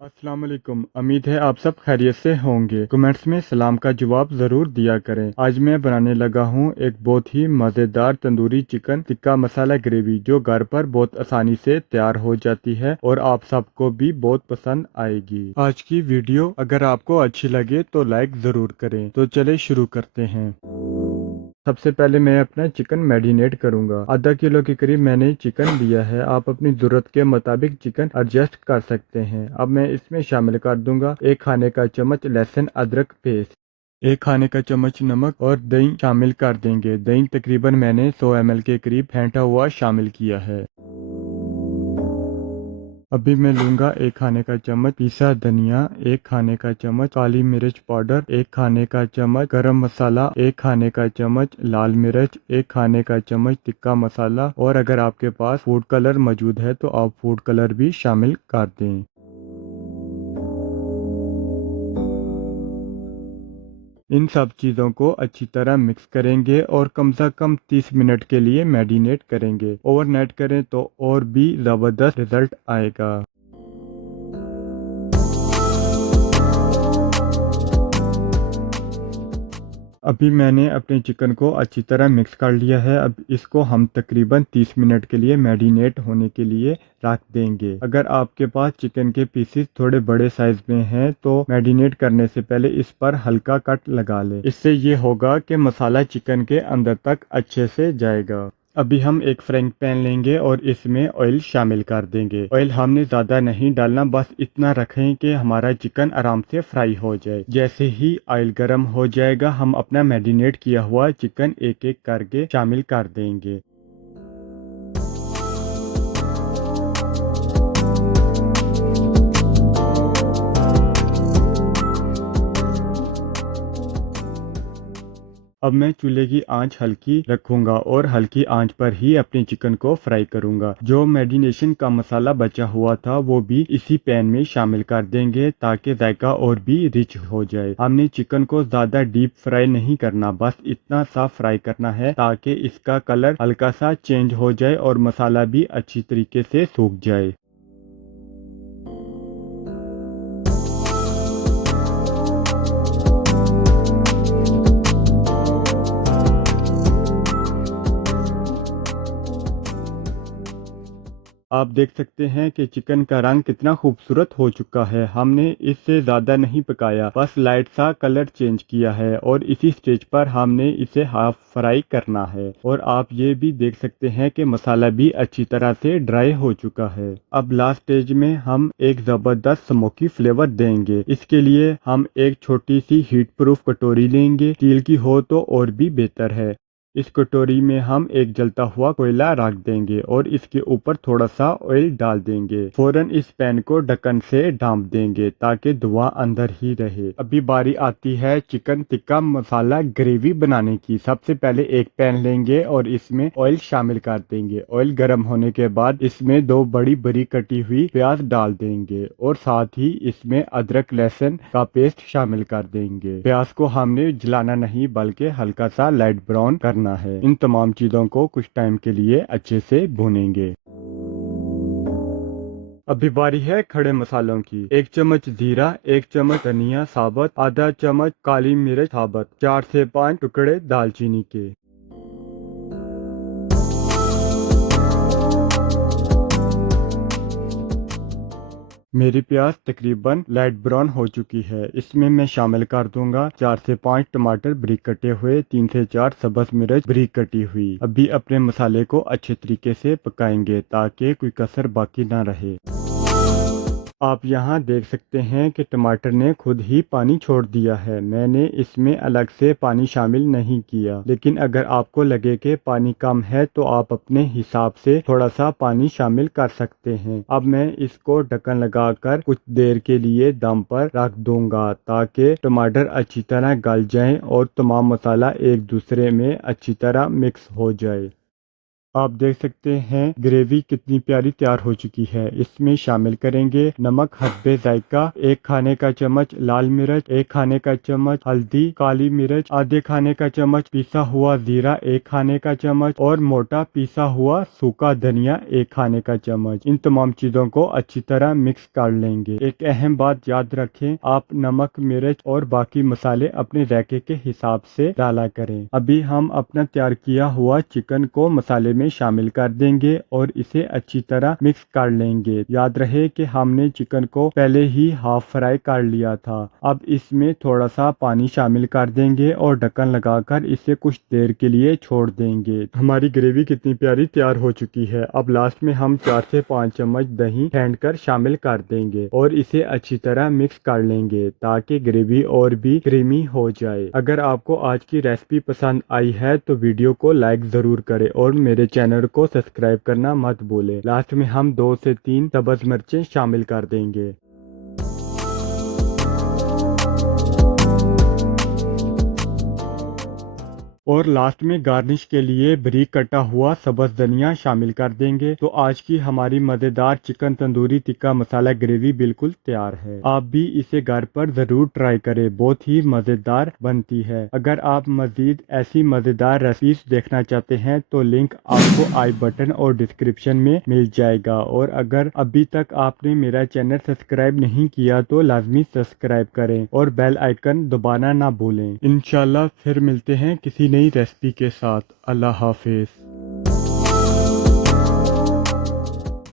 अस्सलाम वालेकुम। उम्मीद है आप सब खैरियत से होंगे। कमेंट्स में सलाम का जवाब ज़रूर दिया करें। आज मैं बनाने लगा हूँ एक बहुत ही मज़ेदार तंदूरी चिकन टिक्का मसाला ग्रेवी जो घर पर बहुत आसानी से तैयार हो जाती है और आप सबको भी बहुत पसंद आएगी। आज की वीडियो अगर आपको अच्छी लगे तो लाइक ज़रूर करें। तो चले शुरू करते हैं। सबसे पहले मैं अपना चिकन मैरिनेट करूंगा। आधा किलो के करीब मैंने चिकन लिया है। आप अपनी ज़रूरत के मुताबिक चिकन एडजस्ट कर सकते हैं। अब मैं इसमें शामिल कर दूंगा 1 खाने का चम्मच लहसुन अदरक पेस्ट, 1 खाने का चम्मच नमक और दही शामिल कर देंगे। दही तकरीबन मैंने 100 ml के करीब फेंटा हुआ शामिल किया है। अभी मैं लूँगा 1 खाने का चम्मच पिसा धनिया, 1 खाने का चम्मच काली मिर्च पाउडर, 1 खाने का चम्मच गरम मसाला, 1 खाने का चम्मच लाल मिर्च, 1 खाने का चम्मच टिक्का मसाला और अगर आपके पास फूड कलर मौजूद है तो आप फूड कलर भी शामिल कर दें। इन सब चीज़ों को अच्छी तरह मिक्स करेंगे और कम से कम 30 मिनट के लिए मैरिनेट करेंगे। ओवरनाइट करें तो और भी ज़बरदस्त रिजल्ट आएगा। अभी मैंने अपने चिकन को अच्छी तरह मिक्स कर लिया है। अब इसको हम तकरीबन 30 मिनट के लिए मैरिनेट होने के लिए रख देंगे। अगर आपके पास चिकन के पीसेस थोड़े बड़े साइज में हैं तो मैरिनेट करने से पहले इस पर हल्का कट लगा लें। इससे ये होगा कि मसाला चिकन के अंदर तक अच्छे से जाएगा। अभी हम एक फ्राइंग पैन लेंगे और इसमें ऑयल शामिल कर देंगे। ऑयल हमने ज़्यादा नहीं डालना, बस इतना रखें कि हमारा चिकन आराम से फ्राई हो जाए। जैसे ही ऑयल गर्म हो जाएगा हम अपना मैरिनेट किया हुआ चिकन एक एक करके शामिल कर देंगे। अब मैं चूल्हे की आंच हल्की रखूंगा और हल्की आंच पर ही अपने चिकन को फ्राई करूंगा। जो मैरिनेशन का मसाला बचा हुआ था वो भी इसी पैन में शामिल कर देंगे ताकि जायका और भी रिच हो जाए। हमने चिकन को ज़्यादा डीप फ्राई नहीं करना, बस इतना सा फ्राई करना है ताकि इसका कलर हल्का सा चेंज हो जाए और मसाला भी अच्छी तरीके से सूख जाए। आप देख सकते हैं कि चिकन का रंग कितना खूबसूरत हो चुका है। हमने इससे ज़्यादा नहीं पकाया, बस लाइट सा कलर चेंज किया है और इसी स्टेज पर हमने इसे हाफ फ्राई करना है। और आप ये भी देख सकते हैं कि मसाला भी अच्छी तरह से ड्राई हो चुका है। अब लास्ट स्टेज में हम एक ज़बरदस्त स्मोकी फ्लेवर देंगे। इसके लिए हम एक छोटी सी हीट प्रूफ कटोरी लेंगे। स्टील की हो तो और भी बेहतर है। इस कटोरी में हम एक जलता हुआ कोयला रख देंगे और इसके ऊपर थोड़ा सा ऑयल डाल देंगे। फौरन इस पैन को ढक्कन से ढांप देंगे ताकि धुआं अंदर ही रहे। अभी बारी आती है चिकन टिक्का मसाला ग्रेवी बनाने की। सबसे पहले एक पैन लेंगे और इसमें ऑयल शामिल कर देंगे। ऑयल गर्म होने के बाद इसमें 2 बड़ी बड़ी कटी हुई प्याज डाल देंगे और साथ ही इसमें अदरक लहसुन का पेस्ट शामिल कर देंगे। प्याज को हमने जलाना नहीं बल्कि हल्का सा लाइट ब्राउन करना है। इन तमाम चीज़ों को कुछ टाइम के लिए अच्छे से भूनेंगे। अभी बारी है खड़े मसालों की। 1 चम्मच जीरा, 1 चम्मच धनिया साबुत, आधा चम्मच काली मिर्च साबुत, 4 से 5 टुकड़े दालचीनी के। मेरी प्याज तकरीबन लाइट ब्राउन हो चुकी है। इसमें मैं शामिल कर दूंगा 4 से 5 टमाटर बारीक कटे हुए, 3 से 4 सब्ज मिर्च बारीक कटी हुई। अभी अपने मसाले को अच्छे तरीके से पकाएंगे ताकि कोई कसर बाकी ना रहे। आप यहाँ देख सकते हैं कि टमाटर ने खुद ही पानी छोड़ दिया है। मैंने इसमें अलग से पानी शामिल नहीं किया, लेकिन अगर आपको लगे कि पानी कम है तो आप अपने हिसाब से थोड़ा सा पानी शामिल कर सकते हैं। अब मैं इसको ढक्कन लगाकर कुछ देर के लिए दम पर रख दूंगा ताकि टमाटर अच्छी तरह गल जाएं और तमाम मसाला एक दूसरे में अच्छी तरह मिक्स हो जाए। आप देख सकते हैं ग्रेवी कितनी प्यारी तैयार हो चुकी है। इसमें शामिल करेंगे नमक हस्बे जायका, 1 खाने का चम्मच लाल मिर्च, 1 खाने का चम्मच हल्दी, काली मिर्च, आधे खाने का चम्मच पिसा हुआ जीरा, 1 खाने का चम्मच और मोटा पिसा हुआ सूखा धनिया 1 खाने का चम्मच। इन तमाम चीजों को अच्छी तरह मिक्स कर लेंगे। एक अहम बात याद रखें, आप नमक मिर्च और बाकी मसाले अपने जायके के हिसाब से डाला करें। अभी हम अपना तैयार किया हुआ चिकन को मसाले में शामिल कर देंगे और इसे अच्छी तरह मिक्स कर लेंगे। याद रहे कि हमने चिकन को पहले ही हाफ फ्राई कर लिया था। अब इसमें थोड़ा सा पानी शामिल कर देंगे और ढक्कन लगाकर इसे कुछ देर के लिए छोड़ देंगे। हमारी ग्रेवी कितनी प्यारी तैयार हो चुकी है। अब लास्ट में हम 4 से 5 चम्मच दही फेंट कर शामिल कर देंगे और इसे अच्छी तरह मिक्स कर लेंगे ताकि ग्रेवी और भी क्रीमी हो जाए। अगर आपको आज की रेसिपी पसंद आई है तो वीडियो को लाइक जरूर करें और मेरे चैनल को सब्सक्राइब करना मत भूलें। लास्ट में हम 2 से 3 सब्ज मिर्चें शामिल कर देंगे। और लास्ट में गार्निश के लिए बारीक कटा हुआ सब्ज धनिया शामिल कर देंगे। तो आज की हमारी मज़ेदार चिकन तंदूरी टिक्का मसाला ग्रेवी बिल्कुल तैयार है। आप भी इसे घर पर ज़रूर ट्राई करें, बहुत ही मज़ेदार बनती है। अगर आप मज़ीद ऐसी मज़ेदार रेसिपीज देखना चाहते हैं तो लिंक आपको आई बटन और डिस्क्रिप्शन में मिल जाएगा। और अगर अभी तक आपने मेरा चैनल सब्सक्राइब नहीं किया तो लाजमी सब्सक्राइब करें और बेल आइकन दबाना ना भूलें। इंशाल्लाह फिर मिलते हैं किसी नई रेसिपी के साथ। अल्लाह हाफिज।